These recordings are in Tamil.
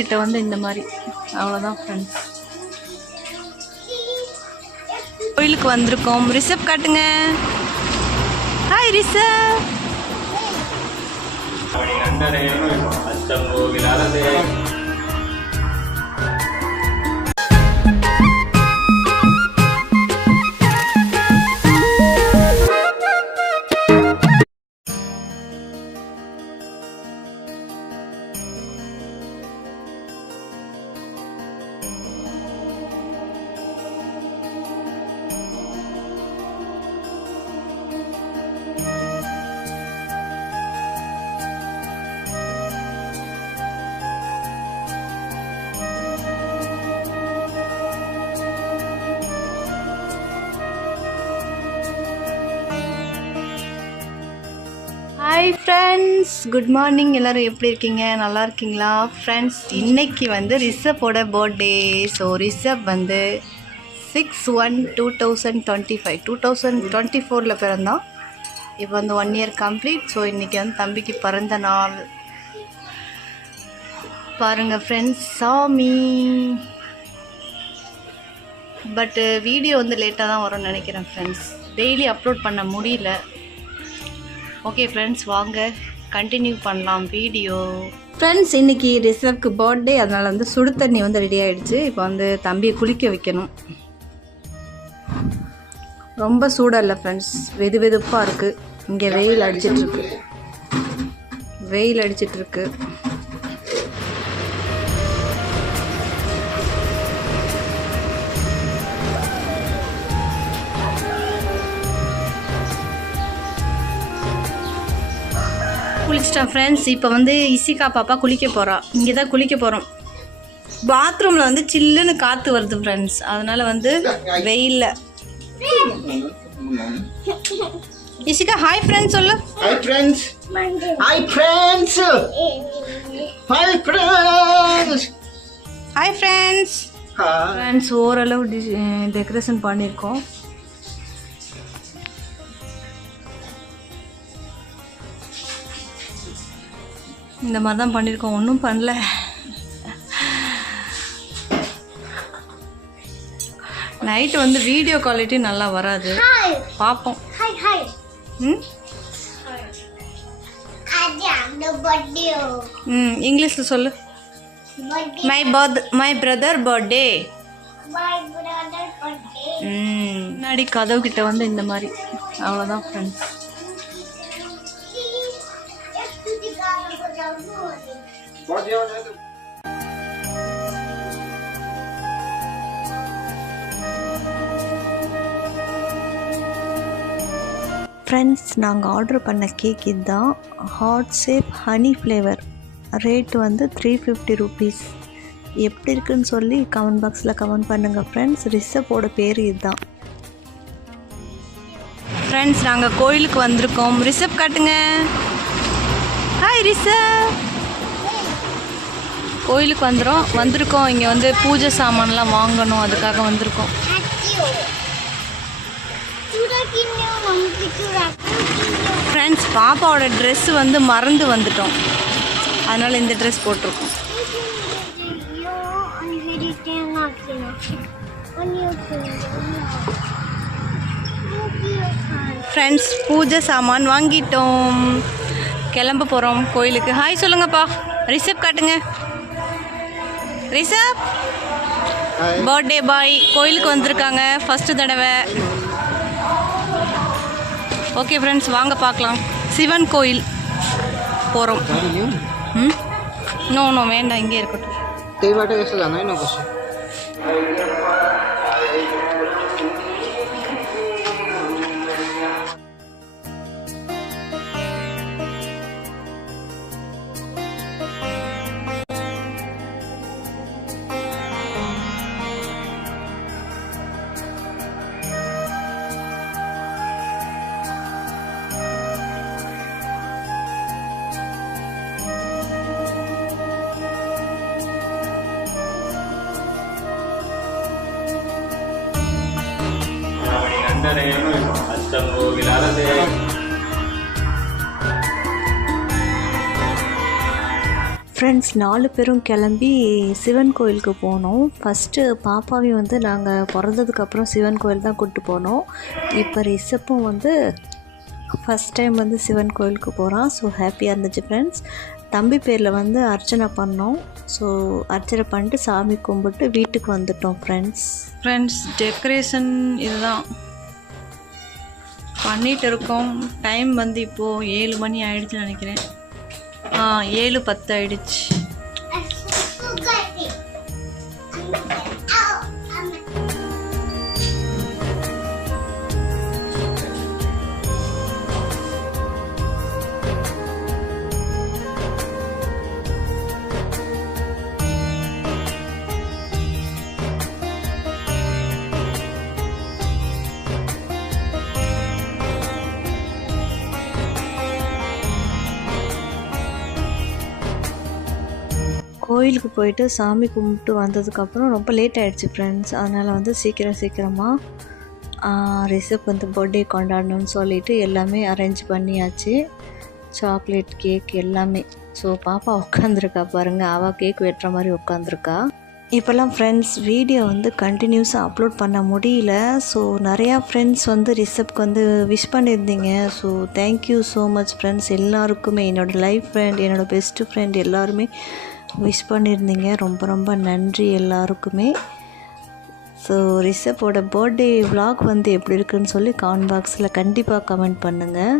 கிட்ட வந்து இந்த மாதிரி. அவ்வளோதான் ஃப்ரெண்ட்ஸ் கோயிலுக்கு வந்திருக்கோம். ரிசப் காட்டுங்க. Hi Rishabh friends good morning எல்லோரும் எப்படி இருக்கீங்க? நல்லா இருக்கீங்களா? ஃப்ரெண்ட்ஸ் இன்னைக்கு வந்து ரிஷப்போட பர்த்டே ஸோ ரிஷப் வந்து six one two thousand twenty five two thousand twenty ஃபோரில் பிறந்தான். இப்போ வந்து ஒன் இயர் கம்ப்ளீட் ஸோ இன்றைக்கி வந்து தம்பிக்கு பிறந்த நாள். பாருங்கள் ஃப்ரெண்ட்ஸ் சாமி. பட்டு வீடியோ வந்து லேட்டாக தான் வரும்னு நினைக்கிறேன் ஃப்ரெண்ட்ஸ் டெய்லி அப்லோட் பண்ண முடியல. ஓகே ஃப்ரெண்ட்ஸ் வாங்க. கண்டினியூ பண்ணலாம் வீடியோ ஃப்ரெண்ட்ஸ் இன்னைக்கு ரிசர்வ்க்கு பர்த்டே அதனால் வந்து சுடு தண்ணி வந்து ரெடி ஆயிடுச்சு. இப்போ வந்து தம்பியை குளிக்க வைக்கணும். ரொம்ப சூடாக இல்லை ஃப்ரெண்ட்ஸ் வெது வெதுப்பாக இருக்குது இங்கே வெயில் அடிச்சிட்ருக்கு வெயில் அடிச்சிட்டு குளிச்சிட்டேன் ஃப்ரெண்ட்ஸ் இப்போ வந்து இசிகா பாப்பா குளிக்க போகிறா இங்கே தான் குளிக்க போகிறோம் பாத்ரூமில் வந்து சில்லுன்னு காற்று வருது ஃப்ரெண்ட்ஸ் அதனால் வந்து வெயிலில் இசிகா ஹாய் ஃப்ரெண்ட்ஸ் சொல்லு Hi friends. Hi friends. Hi friends. Hi friends. Friends ஓரளவு டெக்கரேஷன் பண்ணியிருக்கோம் இந்த மாதிரி தான் பண்ணியிருக்கோம் ஒன்றும் பண்ணல. நைட்டு வந்து வீடியோ குவாலிட்டி நல்லா வராது. பார்ப்போம். ம்? இங்கிலீஷில் சொல்லு. My birth my brother birthday முன்னாடி கதவு கிட்ட வந்து இந்த மாதிரி. அவ்வளோதான் ஃப்ரெண்ட்ஸ் ஃப்ரெண்ட்ஸ் நாங்கள் ஆர்டர் பண்ண கேக் இதுதான். Heart shape honey flavour rate வந்து த்ரீ ஃபிஃப்டி ருபீஸ் எப்படி இருக்குன்னு சொல்லி கமெண்ட் பாக்ஸில் கமெண்ட் பண்ணுங்கள் ஃப்ரெண்ட்ஸ் ரிஷப்போட பேர் இதுதான். ஃப்ரெண்ட்ஸ் நாங்கள் கோயிலுக்கு வந்திருக்கோம். ரிஷப் காட்டுங்க. ஹாய் ரிஷப் கோயிலுக்கு வந்துடும் வந்திருக்கோம். இங்கே வந்து பூஜை சாமான்லாம் வாங்கணும். அதுக்காக வந்திருக்கோம். ஃப்ரெண்ட்ஸ் பாப்பாவோட ட்ரெஸ் வந்து மறந்து வந்துட்டோம். அதனால் இந்த ட்ரெஸ் போட்டிருக்கோம். ஃப்ரெண்ட்ஸ் பூஜை சாமான் வாங்கிட்டோம். கிளம்ப போகிறோம் கோயிலுக்கு. ஹாய் சொல்லுங்கப்பா. ரிசிப்ட் காட்டுங்க. ரிசப் Hi. பர்த்டே பாய் கோயிலுக்கு வந்திருக்காங்க ஃபஸ்ட்டு தடவை. ஓகே ஃப்ரெண்ட்ஸ் வாங்க பார்க்கலாம். சிவன் கோயில் போகிறோம் ம்? நோ நோ வேண்டாம் இங்கே இருக்கட்டும். dan Gilala ஃப்ரெண்ட்ஸ் நாலு பேரும் கிளம்பி சிவன் கோயிலுக்கு போனோம். ஃபஸ்ட்டு பாப்பாவையும் வந்து நாங்கள் பிறந்ததுக்கப்புறம் சிவன் கோயில் தான் கூப்பிட்டு போனோம். இப்போ ரிசப்பும் வந்து ஃபஸ்ட் டைம் வந்து சிவன் கோயிலுக்கு போகிறான் ஸோ ஹாப்பியாக இருந்துச்சு ஃப்ரெண்ட்ஸ் தம்பி பேரில் வந்து அர்ச்சனை பண்ணோம். ஸோ அர்ச்சனை பண்ணிட்டு சாமி கும்பிட்டு வீட்டுக்கு வந்துட்டோம் ஃப்ரெண்ட்ஸ் ஃப்ரெண்ட்ஸ் டெக்கரேஷன் இதுதான். பண்ணிகிட்டு இருக்கோம் டைம் வந்து இப்போது ஏழு மணி ஆகிடுச்சுன்னு நினைக்கிறேன். ஆ ஏழு பத்து ஆகிடுச்சு கோயிலுக்கு போயிட்டு சாமி கும்பிட்டு வந்ததுக்கப்புறம் ரொம்ப லேட் ஆகிடுச்சு ஃப்ரெண்ட்ஸ் அதனால் வந்து சீக்கிரம் சீக்கிரமாக ரிஷப் வந்து பர்த்டே கொண்டாடணும்னு சொல்லிட்டு எல்லாமே அரேஞ்ச் பண்ணியாச்சு. சாக்லேட் கேக் எல்லாமே. ஸோ பாப்பா உட்காந்துருக்கா பாருங்கள் அவள் கேக் வெட்டுற மாதிரி உட்காந்துருக்கா இப்போல்லாம் ஃப்ரெண்ட்ஸ் வீடியோ வந்து கண்டினியூஸாக அப்லோட் பண்ண முடியல. ஸோ நிறையா ஃப்ரெண்ட்ஸ் வந்து ரிஷப்க்கு வந்து விஷ் பண்ணியிருந்தீங்க. So thank you so much friends எல்லாருக்குமே என்னோடய லைஃப் ஃப்ரெண்ட் என்னோடய பெஸ்ட்டு ஃப்ரெண்ட் எல்லாருமே விஷ் பண்ணியிருந்தீங்க ரொம்ப ரொம்ப நன்றி எல்லாருக்குமே. ஸோ ரிஷப்போட பர்த்டே விலாக் வந்து எப்படி இருக்குன்னு சொல்லி காமெண்ட் பாக்ஸில் கண்டிப்பாக கமெண்ட் பண்ணுங்கள்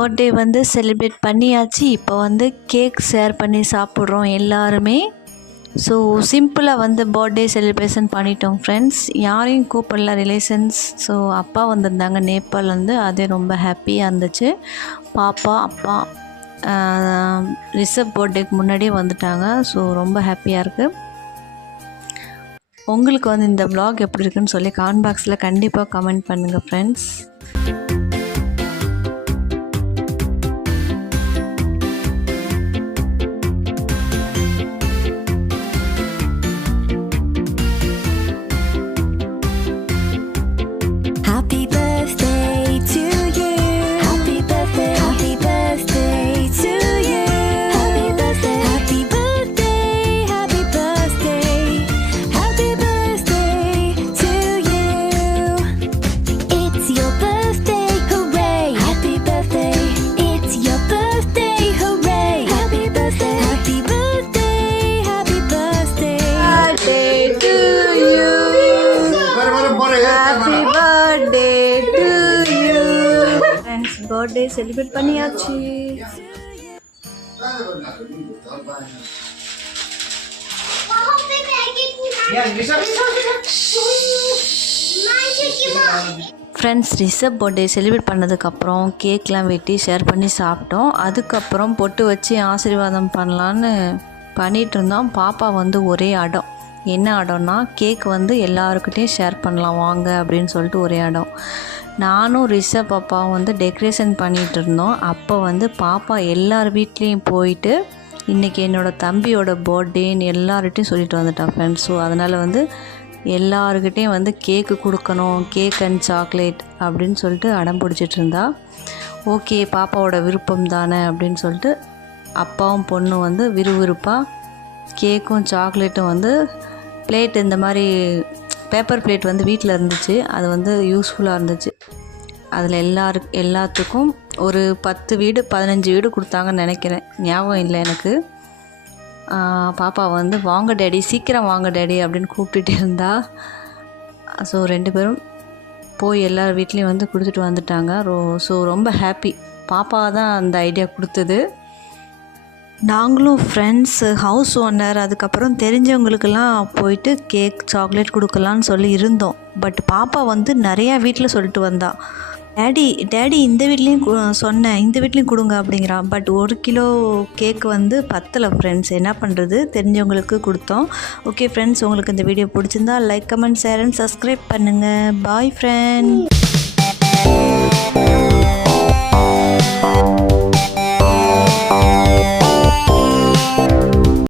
பர்த்டே வந்து செலிப்ரேட் பண்ணியாச்சு. இப்போ வந்து கேக் ஷேர் பண்ணி சாப்பிட்றோம் எல்லாருமே. ஸோ சிம்பிளாக வந்து பர்த்டே செலிப்ரேஷன் பண்ணிட்டோம் ஃப்ரெண்ட்ஸ் யாரையும் கூப்பிடல ரிலேஷன்ஸ் ஸோ அப்பா வந்திருந்தாங்க நேபாள் வந்து. அதே ரொம்ப ஹாப்பியாக இருந்துச்சு. பாப்பா அப்பா ரிசப் பர்த்டேக்கு முன்னாடியே வந்துட்டாங்க. ஸோ ரொம்ப ஹாப்பியாக இருக்குது உங்களுக்கு வந்து இந்த ப்ளாக் எப்படி இருக்குன்னு சொல்லி கமெண்ட் பாக்ஸில் கண்டிப்பாக கமெண்ட் பண்ணுங்கள் ஃப்ரெண்ட்ஸ் பர்த்டே செலிப்ரேட் பண்ணியாச்சு. ஃப்ரெண்ட்ஸ் ரிசப் பர்த்டே செலிப்ரேட் பண்ணதுக்கப்புறம் கேக்லாம் வெட்டி ஷேர் பண்ணி சாப்பிட்டோம். அதுக்கப்புறம் பொட்டு வச்சு ஆசீர்வாதம் பண்ணலான்னு பண்ணிகிட்டு இருந்தோம். பாப்பா வந்து ஒரே அடம். என்ன அடம்னா கேக் வந்து எல்லாருக்கிட்டையும் ஷேர் பண்ணலாம் வாங்க அப்படின்னு சொல்லிட்டு ஒரே அடம். நானும் ரிஷப் பாப்பாவும் வந்து டெக்கரேஷன் பண்ணிகிட்டு இருந்தோம் அப்போ வந்து பாப்பா எல்லார் வீட்லேயும் போயிட்டு இன்றைக்கி என்னோடய தம்பியோட பர்த்டேன்னு எல்லார்கிட்டையும் சொல்லிட்டு வந்துட்டான் ஃப்ரெண்ட்ஸ் ஸோ அதனால் வந்து எல்லாருக்கிட்டேயும் வந்து கேக்கு கொடுக்கணும் கேக் அண்ட் சாக்லேட் அப்படின்னு சொல்லிட்டு அடம் பிடிச்சிட்டு இருந்தா. ஓகே பாப்பாவோட விருப்பம் தானே அப்படின்னு சொல்லிட்டு அப்பாவும் பொண்ணும் வந்து விறுவிறுப்பாக கேக்கும் சாக்லேட்டும் வந்து பிளேட் இந்த மாதிரி பேப்பர் பிளேட் வந்து வீட்டில் இருந்துச்சு. அது வந்து யூஸ்ஃபுல்லாக இருந்துச்சு. அதில் எல்லாரு எல்லாத்துக்கும் ஒரு பத்து வீடு பதினஞ்சு வீடு கொடுத்தாங்கன்னு நினைக்கிறேன். ஞாபகம் இல்லை எனக்கு. பாப்பா வந்து வாங்க டேடி சீக்கிரம் வாங்க டேடி அப்படின்னு கூப்பிட்டுட்டே இருந்தா. ஸோ ரெண்டு பேரும் போய் எல்லார் வீட்லேயும் வந்து கொடுத்துட்டு வந்துட்டாங்க. ரோ ஸோ ரொம்ப ஹாப்பி. பாப்பா தான் அந்த ஐடியா கொடுத்தது. நாங்களும் ஃப்ரெண்ட்ஸு ஹவுஸ் ஓனர் அதுக்கப்புறம் தெரிஞ்சவங்களுக்கெல்லாம் போயிட்டு கேக் சாக்லேட் கொடுக்கலான்னு சொல்லி இருந்தோம். பட் பாப்பா வந்து நிறையா வீட்டில் சொல்லிட்டு வந்தா. டேடி டேடி இந்த வீட்லேயும் கு- சொன்னேன் இந்த வீட்லேயும் கொடுங்க அப்படிங்கிறான் பட் ஒரு கிலோ கேக் வந்து பத்தலை ஃப்ரெண்ட்ஸ் என்ன பண்ணுறது தெரிஞ்சவங்களுக்கு கொடுத்தோம். ஓகே ஃப்ரெண்ட்ஸ் உங்களுக்கு இந்த வீடியோ பிடிச்சிருந்தா like comment share and subscribe பண்ணுங்கள் பாய் ஃப்ரெண்ட்